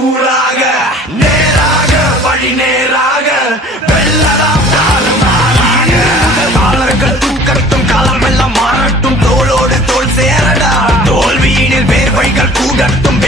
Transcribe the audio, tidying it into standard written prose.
தூளாக நேராக வழி நேராக வெள்ளலாம் காலர்கள் தூக்கட்டும் களமெல்லாம் மாறட்டும் தோளோடு தோல் சேரடா தோல்வியினில் வேர்வைகள் கூடட்டும்